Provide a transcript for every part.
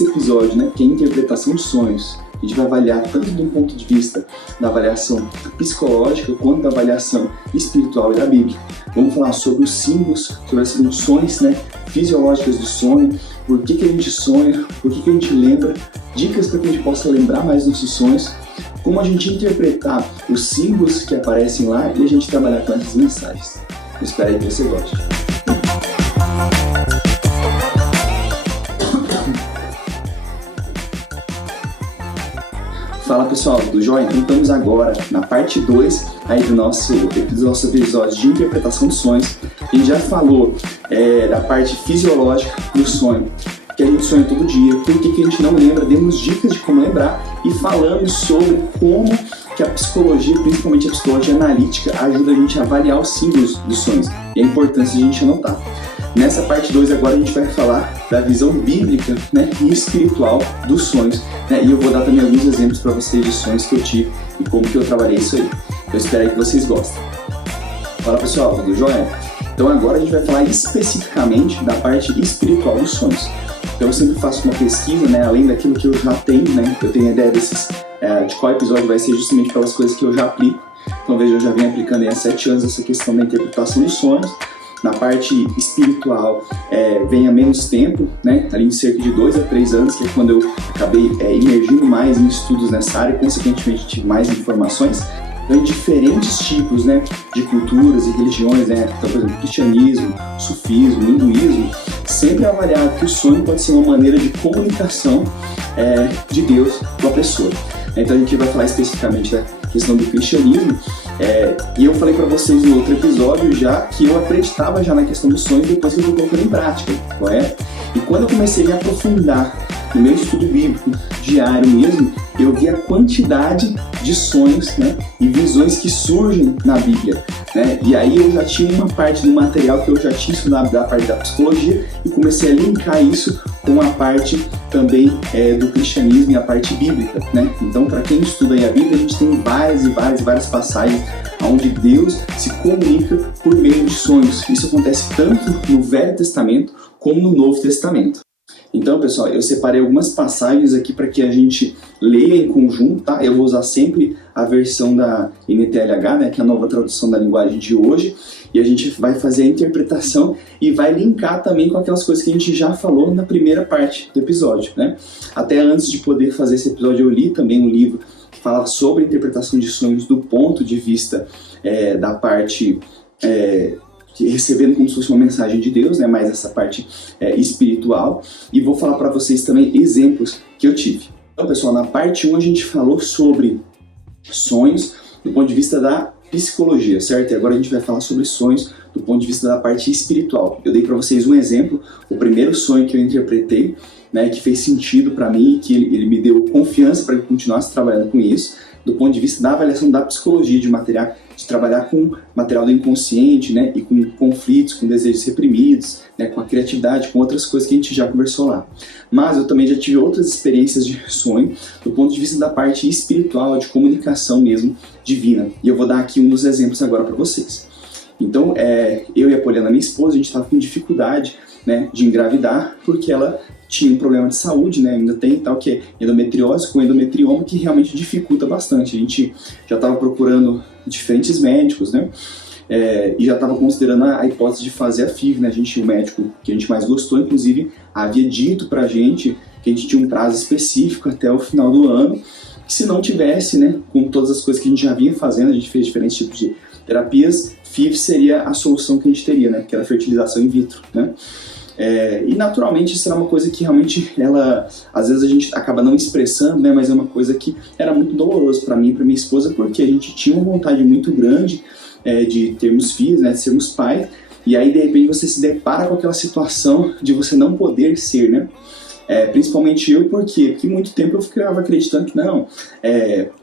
nesse episódio, né, que é a interpretação de sonhos, a gente vai avaliar tanto de um ponto de vista da avaliação psicológica quanto da avaliação espiritual e da Bíblia. Vamos falar sobre os símbolos, sobre as funções, né, fisiológicas do sonho, por que a gente sonha, por que a gente lembra, dicas para que a gente possa lembrar mais nossos sonhos, como a gente interpretar os símbolos que aparecem lá e a gente trabalhar com essas mensagens. Eu espero que você goste. Fala pessoal, tudo jóia? Então estamos agora na parte 2 aí do nosso episódio de interpretação de sonhos. A gente já falou da parte fisiológica do sonho, que a gente sonha todo dia, por que a gente não lembra, demos dicas de como lembrar e falamos sobre como que a psicologia, principalmente a psicologia analítica, ajuda a gente a avaliar os símbolos dos sonhos e a importância de a gente anotar. Nessa parte 2 agora a gente vai falar da visão bíblica, né, e espiritual dos sonhos, né, e eu vou dar também alguns exemplos para vocês de sonhos que eu tive e como que eu trabalhei isso aí. Eu espero que vocês gostem. Fala pessoal, tudo jóia? Então agora a gente vai falar especificamente da parte espiritual dos sonhos. Então eu sempre faço uma pesquisa, né, além daquilo que eu já tenho, né, eu tenho a ideia de qual episódio vai ser justamente pelas coisas que eu já aplico. Então veja, eu já venho aplicando há 7 anos essa questão da interpretação dos sonhos. Na parte espiritual, vem há menos tempo, né? Ali em cerca de 2 a 3 anos, que é quando eu acabei emergindo mais em estudos nessa área e, consequentemente, tive mais informações. Então, em diferentes tipos, né, de culturas e religiões, né? Então, por exemplo, cristianismo, sufismo, hinduísmo, sempre avaliar que o sonho pode ser uma maneira de comunicação de Deus com a pessoa. Então, a gente vai falar especificamente da questão do cristianismo. E eu falei para vocês no outro episódio já que eu acreditava já na questão dos sonhos depois que eu fui colocando em prática, correto? E quando eu comecei a me aprofundar no meu estudo bíblico diário mesmo, eu vi a quantidade de sonhos, né, e visões que surgem na Bíblia, né? E aí eu já tinha uma parte do material que eu já tinha estudado da parte da psicologia e comecei a linkar isso com a parte também do cristianismo e a parte bíblica, né? Então, para quem estuda aí a Bíblia, a gente tem várias passagens onde Deus se comunica por meio de sonhos. Isso acontece tanto no Velho Testamento como no Novo Testamento. Então, pessoal, eu separei algumas passagens aqui para que a gente leia em conjunto, tá? Eu vou usar sempre a versão da NTLH, né, que é a nova tradução da linguagem de hoje, e a gente vai fazer a interpretação e vai linkar também com aquelas coisas que a gente já falou na primeira parte do episódio, né? Até antes de poder fazer esse episódio, eu li também um livro que fala sobre a interpretação de sonhos do ponto de vista da parte... recebendo como se fosse uma mensagem de Deus, né, mais essa parte espiritual, e vou falar para vocês também exemplos que eu tive. Então, pessoal, na parte 1 a gente falou sobre sonhos do ponto de vista da psicologia, certo? E agora a gente vai falar sobre sonhos do ponto de vista da parte espiritual. Eu dei para vocês um exemplo, o primeiro sonho que eu interpretei, né, que fez sentido para mim, que ele me deu confiança para que eu continuasse trabalhando com isso, do ponto de vista da avaliação da psicologia, de trabalhar com material do inconsciente, né, e com conflitos, com desejos reprimidos, né, com a criatividade, com outras coisas que a gente já conversou lá. Mas eu também já tive outras experiências de sonho do ponto de vista da parte espiritual, de comunicação mesmo, divina. E eu vou dar aqui um dos exemplos agora para vocês. Então, eu e a Poliana, minha esposa, a gente estava com dificuldade, né, de engravidar, porque ela tinha um problema de saúde, né, ainda tem tal, que é endometriose com endometrioma, que realmente dificulta bastante. A gente já estava procurando diferentes médicos, né, e já estava considerando a hipótese de fazer a FIV, né. O médico que a gente mais gostou, inclusive, havia dito pra gente que a gente tinha um prazo específico até o final do ano, que se não tivesse, né, com todas as coisas que a gente já vinha fazendo, a gente fez diferentes tipos de terapias, FIV seria a solução que a gente teria, né, que era a fertilização in vitro, né. E naturalmente isso era uma coisa que realmente às vezes a gente acaba não expressando, né, mas é uma coisa que era muito doloroso para mim e para minha esposa, porque a gente tinha uma vontade muito grande de termos filhos, né, de sermos pais, e aí de repente você se depara com aquela situação de você não poder ser, né. Principalmente eu, porque muito tempo eu ficava acreditando que não,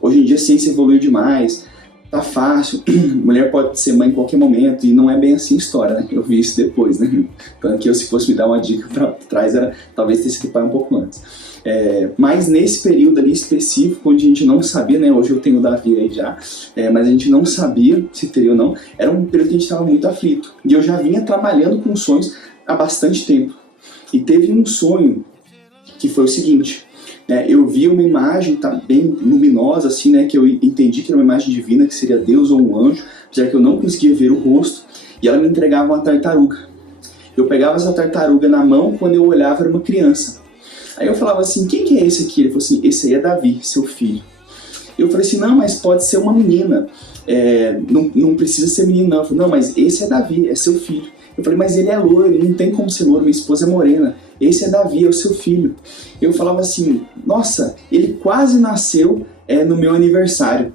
hoje em dia a ciência evoluiu demais, tá fácil, mulher pode ser mãe em qualquer momento, e não é bem assim a história, né? Eu vi isso depois, né? Então aqui, se fosse me dar uma dica para trás, era talvez ter sido pai um pouco antes. Mas nesse período ali específico, onde a gente não sabia, né? Hoje eu tenho o Davi aí já, mas a gente não sabia se teria ou não, era um período que a gente estava muito aflito. E eu já vinha trabalhando com sonhos há bastante tempo. E teve um sonho que foi o seguinte, eu vi uma imagem bem luminosa, assim, né, que eu entendi que era uma imagem divina, que seria Deus ou um anjo, apesar que eu não conseguia ver o rosto, e ela me entregava uma tartaruga. Eu pegava essa tartaruga na mão, quando eu olhava era uma criança. Aí eu falava assim, quem que é esse aqui? Ele falou assim, esse aí é Davi, seu filho. Eu falei assim, não, mas pode ser uma menina, não precisa ser menino não. Eu falei, não, mas esse é Davi, é seu filho. Eu falei, mas ele é loiro, não tem como ser loiro, minha esposa é morena. Esse é Davi, é o seu filho. Eu falava assim, nossa, ele quase nasceu no meu aniversário.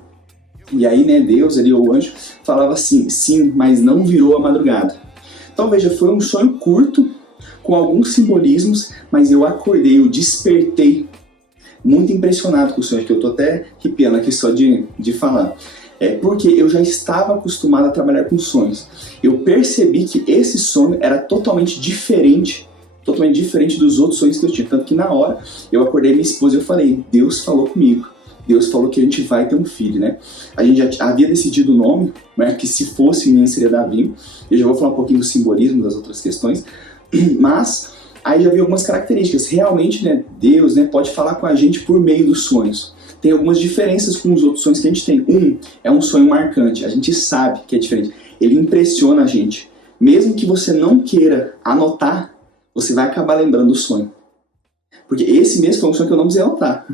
E aí, né, Deus ali, ou o anjo, falava assim, sim, mas não virou a madrugada. Então veja, foi um sonho curto, com alguns simbolismos, mas eu acordei, eu despertei, muito impressionado com o sonho, que eu tô até arrepiando aqui só de falar. Porque eu já estava acostumado a trabalhar com sonhos. Eu percebi que esse sonho era totalmente diferente dos outros sonhos que eu tinha. Tanto que na hora eu acordei minha esposa e eu falei, Deus falou comigo. Deus falou que a gente vai ter um filho, né? A gente já havia decidido o nome, né, que se fosse menino seria Davi. Eu já vou falar um pouquinho do simbolismo das outras questões. Mas aí já vi algumas características. Realmente, né, Deus, né, pode falar com a gente por meio dos sonhos. Tem algumas diferenças com os outros sonhos que a gente tem. É um sonho marcante, a gente sabe que é diferente. Ele impressiona a gente. Mesmo que você não queira anotar, você vai acabar lembrando do sonho. Porque esse mesmo foi um sonho que eu não precisei anotar.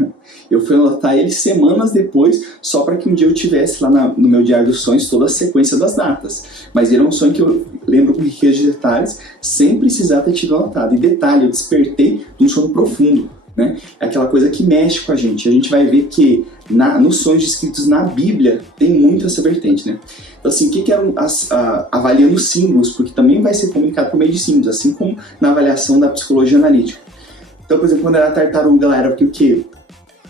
Eu fui anotar ele semanas depois, só para que um dia eu tivesse lá no meu diário dos sonhos toda a sequência das datas. Mas ele é um sonho que eu lembro com riqueza de detalhes, sem precisar ter tido anotado. E detalhe, eu despertei de um sono profundo. Né? É aquela coisa que mexe com a gente. A gente vai ver que nos sonhos descritos na Bíblia tem muito essa vertente. Né? Então, assim, o que é avaliando símbolos? Porque também vai ser comunicado por meio de símbolos, assim como na avaliação da psicologia analítica. Então, por exemplo, quando era tartaruga, ela era porque o quê?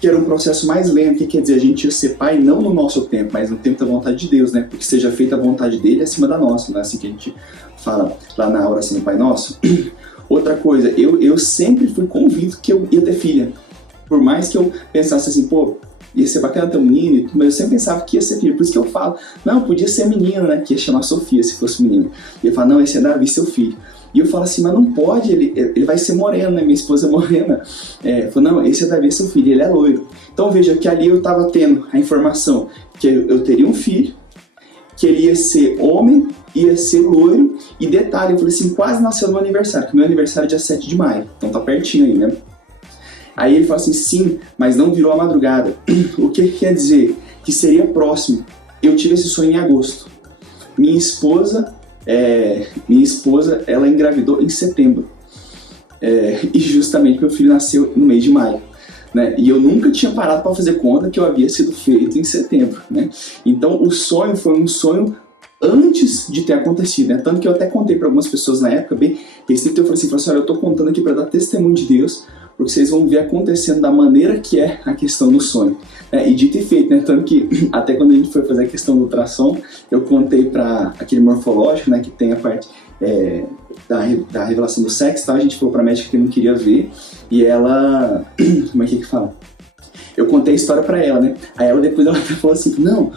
Que era um processo mais lento, que quer dizer, a gente ia ser pai não no nosso tempo, mas no tempo da vontade de Deus, né? Porque seja feita a vontade dele acima da nossa, não é assim que a gente fala lá na oração do Pai Nosso? Outra coisa, eu sempre fui convicto que eu ia ter filha. Por mais que eu pensasse assim, pô, ia ser bacana ter um menino, mas eu sempre pensava que ia ser filho. Por isso que eu falo, não, podia ser menina, né? Que ia chamar Sofia se fosse menina. E eu falo, não, esse é Davi, seu filho. E eu falo assim, mas não pode, ele vai ser moreno, né? Minha esposa é morena. Eu falo, não, esse é Davi, seu filho, ele é loiro. Então veja que ali eu estava tendo a informação que eu teria um filho, que ele ia ser homem, ia ser loiro, e detalhe, eu falei assim, quase nasceu no meu aniversário, porque meu aniversário é dia 7 de maio, então tá pertinho aí, né? Aí ele fala assim, sim, mas não virou a madrugada. O que quer dizer? Que seria próximo. Eu tive esse sonho em agosto. Minha esposa, ela engravidou em setembro. E justamente meu filho nasceu no mês de maio. Né? E eu nunca tinha parado para fazer conta que eu havia sido feito em setembro. Né? Então o sonho foi um sonho antes de ter acontecido, né? Tanto que eu até contei para algumas pessoas na época, bem restrito, eu falei assim, olha, eu estou contando aqui para dar testemunho de Deus, porque vocês vão ver acontecendo da maneira que é a questão do sonho. E dito e feito, né? Tanto que até quando a gente foi fazer a questão do ultrassom, eu contei para aquele morfológico, né, que tem a parte da revelação do sexo, tá? A gente falou para a médica que não queria ver, e ela, como é que fala? Eu contei a história pra ela, né? Aí ela depois falou assim, não,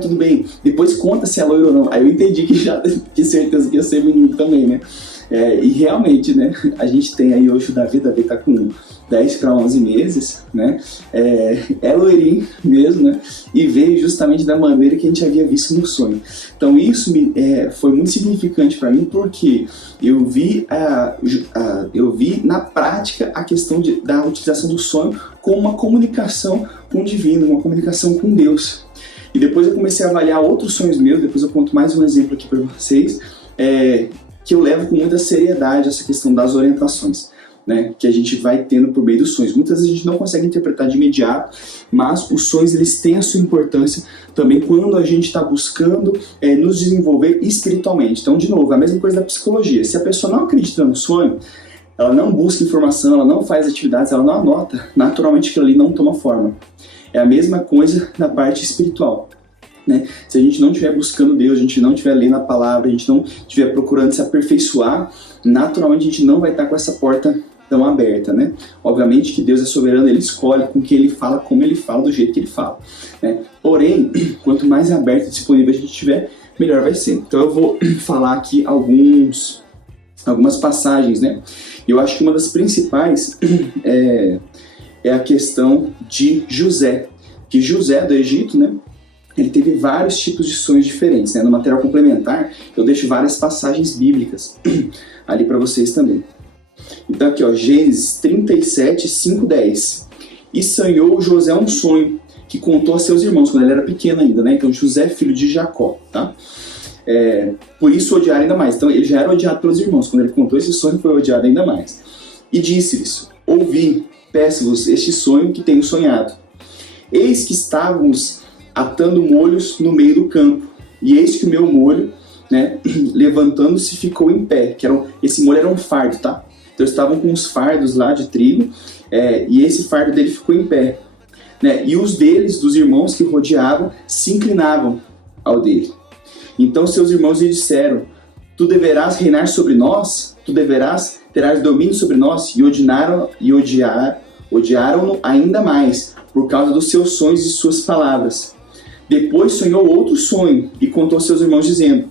tudo bem, depois conta se é loiro ou não. Aí eu entendi que já tinha certeza que ia ser menino também, né? E realmente, né, a gente tem aí hoje o Davi tá com 10 para 11 meses, né, loirinho mesmo, né, e veio justamente da maneira que a gente havia visto no sonho. Então isso foi muito significante para mim, porque eu vi na prática a questão da utilização do sonho como uma comunicação com o divino, uma comunicação com Deus. E depois eu comecei a avaliar outros sonhos meus, depois eu conto mais um exemplo aqui para vocês, que eu levo com muita seriedade essa questão das orientações, né, que a gente vai tendo por meio dos sonhos. Muitas vezes a gente não consegue interpretar de imediato, mas os sonhos eles têm a sua importância também quando a gente está buscando nos desenvolver espiritualmente. Então, de novo, é a mesma coisa da psicologia. Se a pessoa não acredita no sonho, ela não busca informação, ela não faz atividades, ela não anota, naturalmente aquilo ali não toma forma. É a mesma coisa na parte espiritual. Né? Se a gente não estiver buscando Deus, a gente não estiver lendo a palavra, a gente não estiver procurando se aperfeiçoar, naturalmente a gente não vai estar com essa porta tão aberta, né? Obviamente que Deus é soberano, Ele escolhe com que Ele fala, como Ele fala, do jeito que Ele fala, né? Porém, quanto mais aberto e disponível a gente tiver, melhor vai ser. Então eu vou falar aqui alguns algumas passagens, né? Eu acho que uma das principais é a questão de José, que José do Egito, né? Ele teve vários tipos de sonhos diferentes, né? No material complementar, eu deixo várias passagens bíblicas ali para vocês também. Então aqui, ó, Gênesis 37, 5, 10. E sonhou José um sonho que contou a seus irmãos, quando ele era pequeno ainda, né? Então José, filho de Jacó, tá? Por isso odiaram ainda mais. Então ele já era odiado pelos irmãos. Quando ele contou esse sonho, foi odiado ainda mais. E disse-lhes: ouvi, peço-vos este sonho que tenho sonhado. Eis que estávamos atando molhos no meio do campo, e eis que o meu molho, né, levantando-se, ficou em pé. Esse molho era um fardo, tá? Então estavam com os fardos lá de trigo, e esse fardo dele ficou em pé, né? E os deles, dos irmãos que o rodeavam, se inclinavam ao dele. Então seus irmãos lhe disseram: tu deverás reinar sobre nós? Tu terás domínio sobre nós? E odiaram-no ainda mais, por causa dos seus sonhos e suas palavras. Depois sonhou outro sonho, e contou aos seus irmãos, dizendo: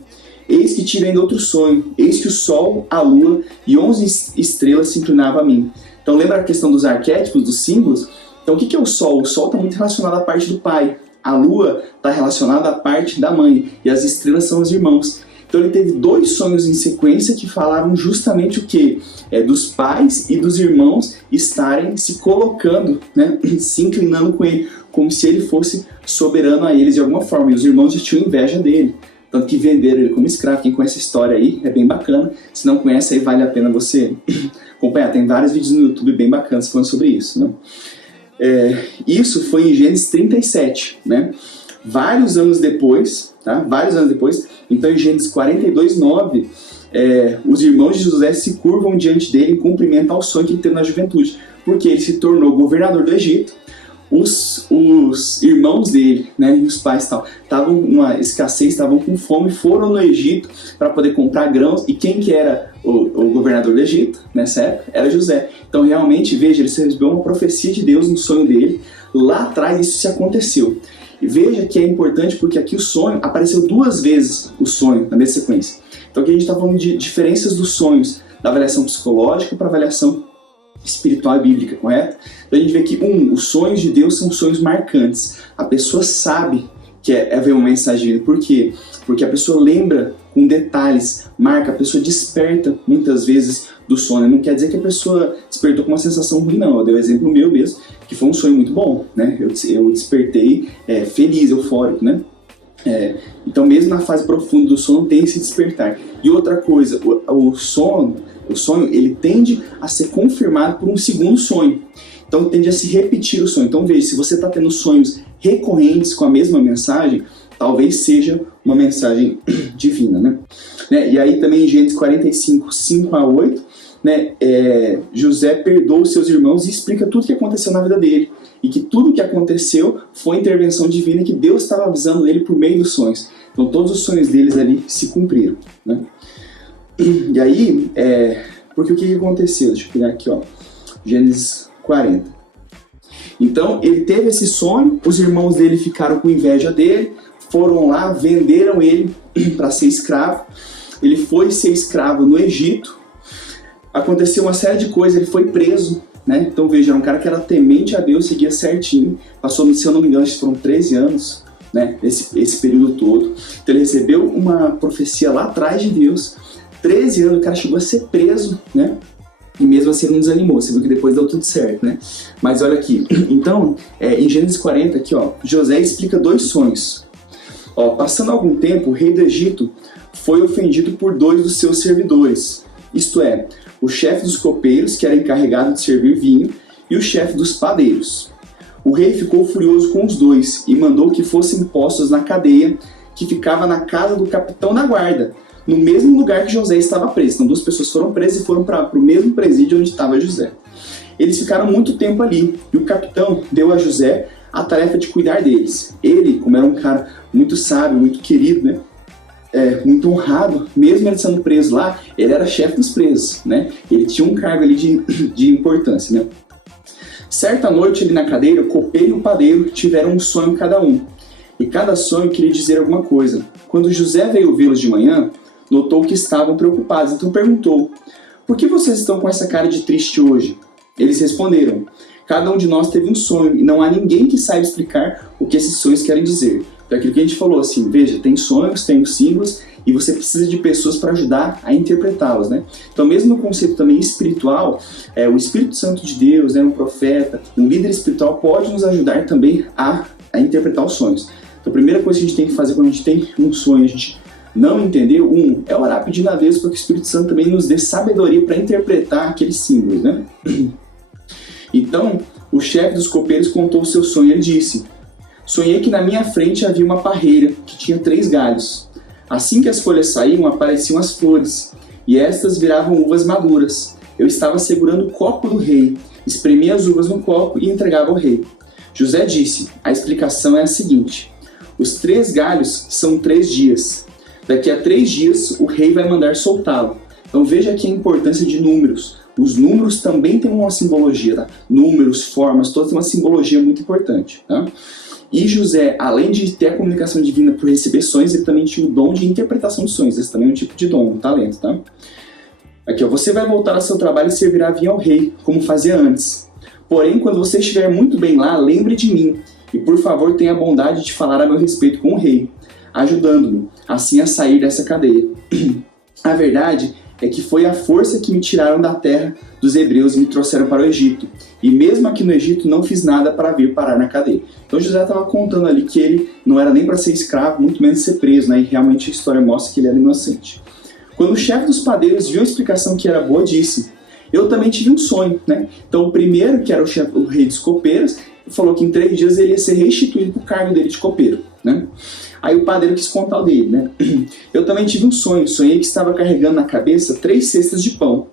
eis que tive ainda outro sonho, eis que o sol, a lua e 11 estrelas se inclinavam a mim. Então lembra a questão dos arquétipos, dos símbolos? Então o que é o sol? O sol está muito relacionado à parte do pai, a lua está relacionada à parte da mãe, e as estrelas são os irmãos. Então ele teve 2 sonhos em sequência que falavam justamente o quê? Dos pais e dos irmãos estarem se colocando, né? Se inclinando com ele, como se ele fosse soberano a eles de alguma forma. E os irmãos já tinham inveja dele, tanto que venderam ele como escravo. Quem conhece a história aí é bem bacana. Se não conhece, aí vale a pena você acompanhar. Tem vários vídeos no YouTube bem bacanas falando sobre isso, né? Isso foi em Gênesis 37, né? Vários anos depois, então em Gênesis 42, 9, os irmãos de José se curvam diante dele em cumprimento ao sonho que ele teve na juventude, porque ele se tornou governador do Egito. Os irmãos dele, né, e os pais estavam numa escassez, estavam com fome, foram no Egito para poder comprar grãos. E quem que era o governador do Egito nessa época? Era José. Então realmente, veja, ele recebeu uma profecia de Deus no sonho dele. Lá atrás isso se aconteceu. E veja que é importante porque aqui o sonho apareceu 2 vezes, o sonho na mesma sequência. Então aqui a gente está falando de diferenças dos sonhos, da avaliação psicológica para a avaliação espiritual e bíblica, correto? Então a gente vê que os sonhos de Deus são sonhos marcantes. A pessoa sabe que haver uma mensagem divina. Por quê? Porque a pessoa lembra com detalhes, marca, a pessoa desperta muitas vezes do sonho. Não quer dizer que a pessoa despertou com uma sensação ruim, não. Eu dei um exemplo meu mesmo, que foi um sonho muito bom, né? Eu despertei feliz, eufórico, né? Então mesmo na fase profunda do sono tem esse despertar. E outra coisa, o sonho ele tende a ser confirmado por um segundo sonho. Então tende a se repetir o sonho. Então veja, se você está tendo sonhos recorrentes com a mesma mensagem, talvez seja uma mensagem divina, né? E aí também em Gênesis 45, 5 a 8, né, José perdoa os seus irmãos e explica tudo o que aconteceu na vida dele. E que tudo o que aconteceu foi intervenção divina e que Deus estava avisando ele por meio dos sonhos. Então todos os sonhos deles ali se cumpriram, né? E aí, porque o que aconteceu? Deixa eu pegar aqui, ó, Gênesis 40. Então ele teve esse sonho, os irmãos dele ficaram com inveja dele, foram lá, venderam ele para ser escravo. Ele foi ser escravo no Egito. Aconteceu uma série de coisas, ele foi preso, né? Então veja, era um cara que era temente a Deus, seguia certinho, passou, se eu não me engano, foram 13 anos, né? Esse período todo. Então ele recebeu uma profecia lá atrás de Deus, 13 anos, o cara chegou a ser preso, né? E mesmo assim ele não desanimou, você viu que depois deu tudo certo, né? Mas olha aqui, então, em Gênesis 40, aqui, ó, José explica 2 sonhos. Ó, passando algum tempo, o rei do Egito foi ofendido por 2 dos seus servidores, isto é, o chefe dos copeiros, que era encarregado de servir vinho, e o chefe dos padeiros. O rei ficou furioso com os 2 e mandou que fossem postos na cadeia que ficava na casa do capitão da guarda, no mesmo lugar que José estava preso. Então 2 pessoas foram presas e foram para o mesmo presídio onde estava José. Eles ficaram muito tempo ali e o capitão deu a José a tarefa de cuidar deles. Ele, como era um cara muito sábio, muito querido, né? Muito honrado, mesmo ele sendo preso lá, ele era chefe dos presos, né? Ele tinha um cargo ali de importância, né? Certa noite ali na cadeira, o copeiro e o padeiro tiveram um sonho cada um. E cada sonho queria dizer alguma coisa. Quando José veio vê-los de manhã, notou que estavam preocupados, então perguntou: por que vocês estão com essa cara de triste hoje? Eles responderam: cada um de nós teve um sonho e não há ninguém que saiba explicar o que esses sonhos querem dizer. Então, aquilo que a gente falou, assim, veja, tem sonhos, tem os símbolos e você precisa de pessoas para ajudar a interpretá-los, né? Então, mesmo no conceito também espiritual, o Espírito Santo de Deus, um profeta, um líder espiritual pode nos ajudar também a interpretar os sonhos. Então, a primeira coisa que a gente tem que fazer quando a gente tem um sonho, a gente não entendeu, é orar pedindo a Deus para que o Espírito Santo também nos dê sabedoria para interpretar aqueles símbolos, né? Então, o chefe dos copeiros contou o seu sonho e ele disse: sonhei que na minha frente havia uma parreira que tinha 3 galhos. Assim que as folhas saíam, apareciam as flores, e estas viravam uvas maduras. Eu estava segurando o copo do rei, espremia as uvas no copo e entregava ao rei. José disse: a explicação é a seguinte: os 3 galhos são 3 dias. Daqui a 3 dias o rei vai mandar soltá-lo. Então veja aqui a importância de números. Os números também têm uma simbologia, tá? Números, formas, todas têm uma simbologia muito importante, tá? E José, além de ter a comunicação divina por receber sonhos, ele também tinha o dom de interpretação de sonhos. Esse também é um tipo de dom, um talento, tá? Aqui, ó, você vai voltar ao seu trabalho e servirá vinho ao rei, como fazia antes. Porém, quando você estiver muito bem lá, lembre de mim. E, por favor, tenha a bondade de falar a meu respeito com o rei, ajudando-me, assim, a sair dessa cadeia. A verdade é que foi a força que me tiraram da terra dos hebreus e me trouxeram para o Egito. E mesmo aqui no Egito não fiz nada para vir parar na cadeia. Então José estava contando ali que ele não era nem para ser escravo, muito menos ser preso, né? E realmente a história mostra que ele era inocente. Quando o chefe dos padeiros viu a explicação que era boa, disse: eu também tive um sonho, né? Então o primeiro, que era o rei dos copeiros, falou que em 3 dias ele ia ser restituído para o cargo dele de copeiro, né? Aí o padeiro quis contar o dele, né? Eu também tive um sonho. Sonhei que estava carregando na cabeça 3 cestas de pão.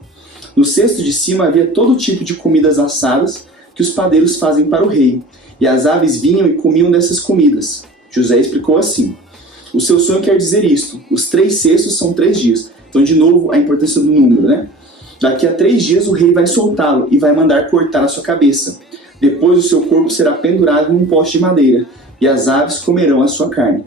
No cesto de cima havia todo tipo de comidas assadas que os padeiros fazem para o rei. E as aves vinham e comiam dessas comidas. José explicou assim: o seu sonho quer dizer isto. Os 3 cestos são 3 dias. Então, de novo, a importância do número, né? Daqui a 3 dias o rei vai soltá-lo e vai mandar cortar a sua cabeça. Depois o seu corpo será pendurado num poste de madeira e as aves comerão a sua carne.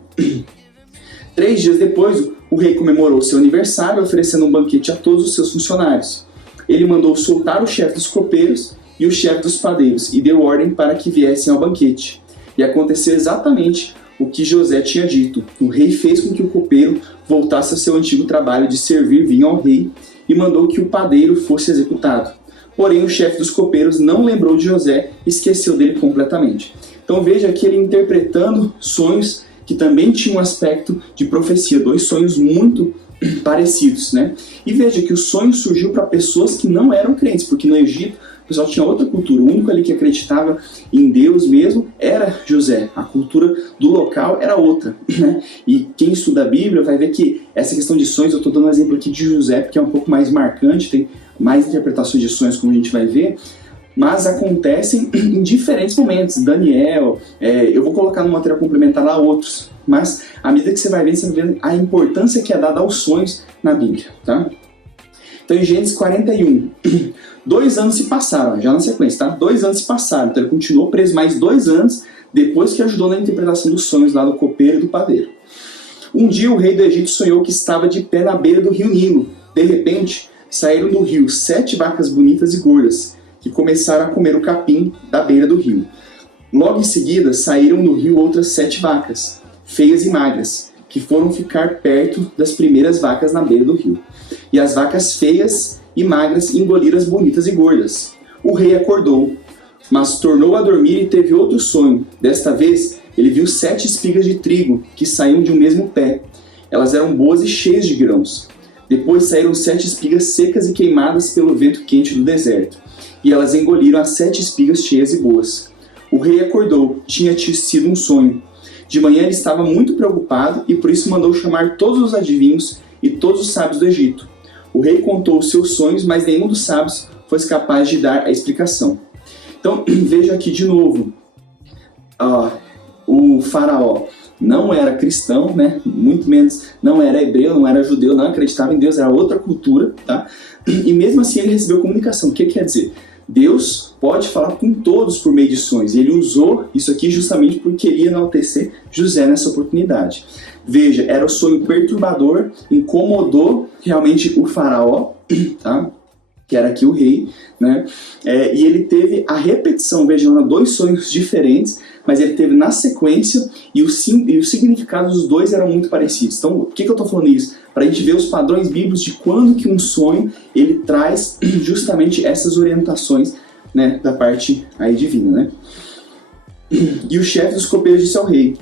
3 dias depois, o rei comemorou seu aniversário, oferecendo um banquete a todos os seus funcionários. Ele mandou soltar o chefe dos copeiros e o chefe dos padeiros e deu ordem para que viessem ao banquete. E aconteceu exatamente o que José tinha dito. O rei fez com que o copeiro voltasse ao seu antigo trabalho de servir vinho ao rei e mandou que o padeiro fosse executado. Porém, o chefe dos copeiros não lembrou de José e esqueceu dele completamente. Então veja aqui ele interpretando sonhos que também tinham um aspecto de profecia, 2 sonhos muito parecidos, né? E veja que o sonho surgiu para pessoas que não eram crentes, porque no Egito o pessoal tinha outra cultura. O único ali que acreditava em Deus mesmo era José. A cultura do local era outra, né? E quem estuda a Bíblia vai ver que essa questão de sonhos, eu estou dando um exemplo aqui de José, porque é um pouco mais marcante, tem mais interpretações de sonhos, como a gente vai ver, mas acontecem em diferentes momentos. Daniel, eu vou colocar no material complementar lá outros, mas à medida que você vai vendo a importância que é dada aos sonhos na Bíblia, tá? Então em Gênesis 41, 2 anos se passaram, já na sequência, tá? 2 anos se passaram, então ele continuou preso mais 2 anos, depois que ajudou na interpretação dos sonhos lá do copeiro e do padeiro. Um dia o rei do Egito sonhou que estava de pé na beira do rio Nilo. De repente, saíram do rio 7 vacas bonitas e gordas, que começaram a comer o capim da beira do rio. Logo em seguida, saíram do rio outras 7 vacas, feias e magras, que foram ficar perto das primeiras vacas na beira do rio. E as vacas feias e magras engoliram as bonitas e gordas. O rei acordou, mas tornou a dormir e teve outro sonho. Desta vez, ele viu 7 espigas de trigo, que saíam de um mesmo pé. Elas eram boas e cheias de grãos. Depois saíram 7 espigas secas e queimadas pelo vento quente do deserto. E elas engoliram as 7 espigas cheias e boas. O rei acordou, tinha sido um sonho. De manhã ele estava muito preocupado e por isso mandou chamar todos os adivinhos e todos os sábios do Egito. O rei contou os seus sonhos, mas nenhum dos sábios foi capaz de dar a explicação. Então veja aqui de novo, o faraó não era cristão, né? Muito menos não era hebreu, não era judeu, não acreditava em Deus, era outra cultura, tá? E mesmo assim ele recebeu comunicação. O que quer dizer? Deus pode falar com todos por meio de sonhos. E ele usou isso aqui justamente porque queria enaltecer José nessa oportunidade. Veja, era um sonho perturbador, incomodou realmente o faraó, tá? Que era aqui o rei, né? E ele teve a repetição, veja, eram 2 sonhos diferentes, mas ele teve na sequência e o significado dos 2 eram muito parecidos. Então, por que eu estou falando isso? Para a gente ver os padrões bíblicos de quando que um sonho ele traz justamente essas orientações, né, da parte aí divina, né? E o chefe dos copeiros disse ao rei: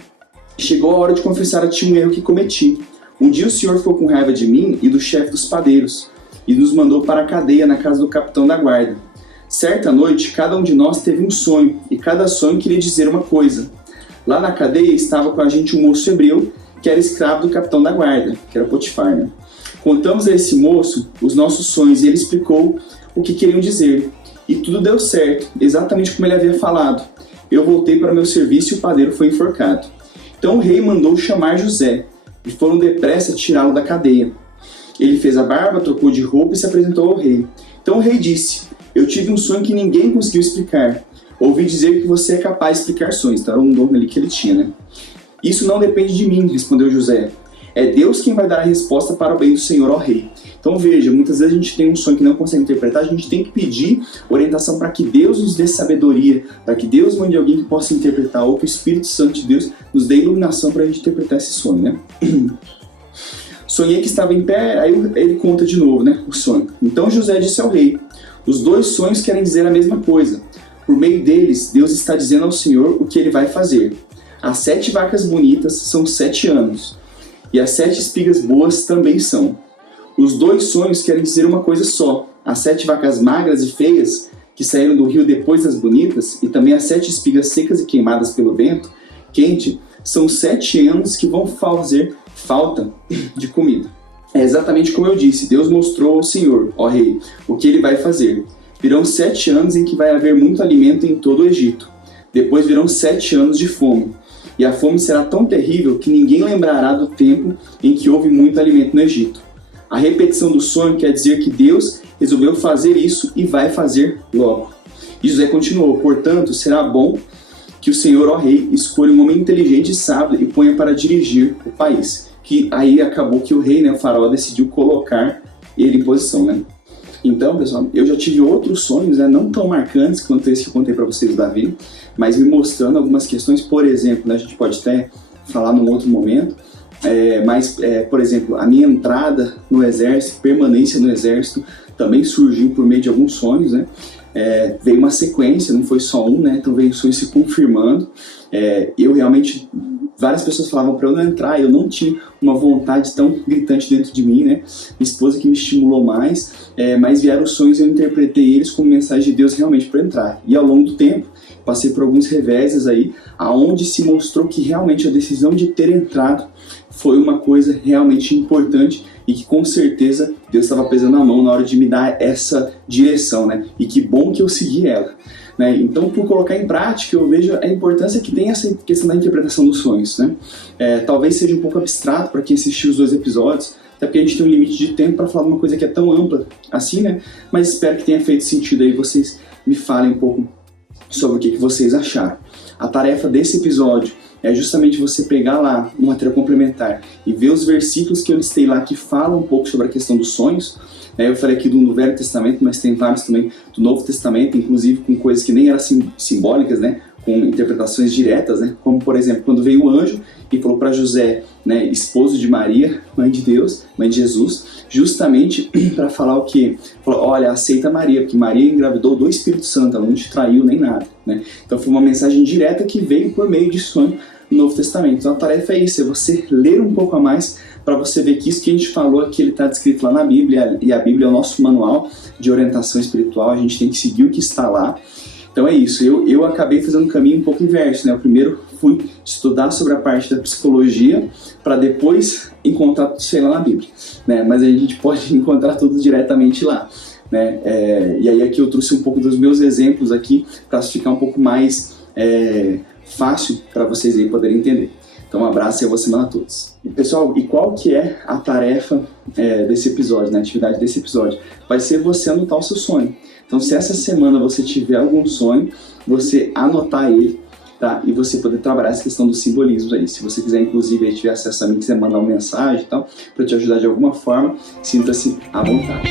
chegou a hora de confessar a ti um erro que cometi. Um dia o Senhor ficou com raiva de mim e do chefe dos padeiros, e nos mandou para a cadeia na casa do capitão da guarda. Certa noite, cada um de nós teve um sonho, e cada sonho queria dizer uma coisa. Lá na cadeia estava com a gente um moço hebreu, que era escravo do capitão da guarda, que era Potifar, né? Contamos a esse moço os nossos sonhos, e ele explicou o que queriam dizer. E tudo deu certo, exatamente como ele havia falado. Eu voltei para o meu serviço e o padeiro foi enforcado. Então o rei mandou chamar José, e foram depressa tirá-lo da cadeia. Ele fez a barba, trocou de roupa e se apresentou ao rei. Então o rei disse: eu tive um sonho que ninguém conseguiu explicar. Ouvi dizer que você é capaz de explicar sonhos. Então era um dom ali que ele tinha, né? Isso não depende de mim, respondeu José. É Deus quem vai dar a resposta para o bem do Senhor, ó rei. Então veja, muitas vezes a gente tem um sonho que não consegue interpretar, a gente tem que pedir orientação para que Deus nos dê sabedoria, para que Deus mande alguém que possa interpretar, ou que o Espírito Santo de Deus nos dê iluminação para a gente interpretar esse sonho, né? Sonhei que estava em pé, aí ele conta de novo, né, o sonho. Então José disse ao rei: os 2 sonhos querem dizer a mesma coisa. Por meio deles, Deus está dizendo ao Senhor o que ele vai fazer. As 7 vacas bonitas são 7 anos, e as 7 espigas boas também são. Os 2 sonhos querem dizer uma coisa só. As 7 vacas magras e feias, que saíram do rio depois das bonitas, e também as 7 espigas secas e queimadas pelo vento quente, são 7 anos que vão fazer falta de comida. É exatamente como eu disse, Deus mostrou ao Senhor, ó rei, o que ele vai fazer. Virão 7 anos em que vai haver muito alimento em todo o Egito. Depois virão 7 anos de fome. E a fome será tão terrível que ninguém lembrará do tempo em que houve muito alimento no Egito. A repetição do sonho quer dizer que Deus resolveu fazer isso e vai fazer logo. E José continuou: portanto, será bom que o Senhor, ó rei, escolha um homem inteligente e sábio e ponha para dirigir o país. Que aí acabou que o rei, né, o faraó, decidiu colocar ele em posição, né? Então, pessoal, eu já tive outros sonhos, né, não tão marcantes quanto esse que eu contei para vocês do Davi, mas me mostrando algumas questões. Por exemplo, né, a gente pode até falar num outro momento, por exemplo, a minha entrada no exército, permanência no exército, também surgiu por meio de alguns sonhos, né? Veio uma sequência, não foi só um, né? Então veio o sonho se confirmando. Eu realmente, várias pessoas falavam para eu não entrar, eu não tinha uma vontade tão gritante dentro de mim, né? Minha esposa que me estimulou mais, mas vieram os sonhos e eu interpretei eles como mensagem de Deus realmente para entrar. E ao longo do tempo, passei por alguns reveses aí, aonde se mostrou que realmente a decisão de ter entrado foi uma coisa realmente importante e que com certeza Deus estava pesando a mão na hora de me dar essa direção, né? E que bom que eu segui ela, né? Então, por colocar em prática, eu vejo a importância que tem essa questão da interpretação dos sonhos, né? Talvez seja um pouco abstrato para quem assistiu os 2 episódios, até porque a gente tem um limite de tempo para falar uma coisa que é tão ampla assim, né? Mas espero que tenha feito sentido aí, vocês me falem um pouco sobre o que vocês acharam. A tarefa desse episódio é justamente você pegar lá no material complementar e ver os versículos que eu listei lá que falam um pouco sobre a questão dos sonhos. Eu falei aqui do Velho Testamento, mas tem vários também do Novo Testamento, inclusive com coisas que nem eram simbólicas, né? Com interpretações diretas, né? Como, por exemplo, quando veio o anjo e falou para José, né, esposo de Maria, mãe de Deus, mãe de Jesus, justamente para falar o quê? Falou: olha, aceita Maria, porque Maria engravidou do Espírito Santo, ela não te traiu nem nada, né? Então foi uma mensagem direta que veio por meio de sonho no Novo Testamento. Então a tarefa é isso, é você ler um pouco a mais para você ver que isso que a gente falou aqui, ele está descrito lá na Bíblia, e a Bíblia é o nosso manual de orientação espiritual, a gente tem que seguir o que está lá. Então é isso, eu acabei fazendo um caminho um pouco inverso, né? Eu primeiro fui estudar sobre a parte da psicologia para depois encontrar, sei lá, na Bíblia, né? Mas aí a gente pode encontrar tudo diretamente lá, né? E aí aqui eu trouxe um pouco dos meus exemplos aqui para ficar um pouco mais fácil para vocês aí poderem entender. Então um abraço e boa semana a todos. E pessoal, e qual que é a tarefa desse episódio, né? A atividade desse episódio? Vai ser você anotar o seu sonho. Então se essa semana você tiver algum sonho, você anotar ele, tá? E você poder trabalhar essa questão dos simbolismos aí. Se você quiser, inclusive, aí, tiver acesso a mim, quiser mandar uma mensagem e tal, para te ajudar de alguma forma, sinta-se à vontade.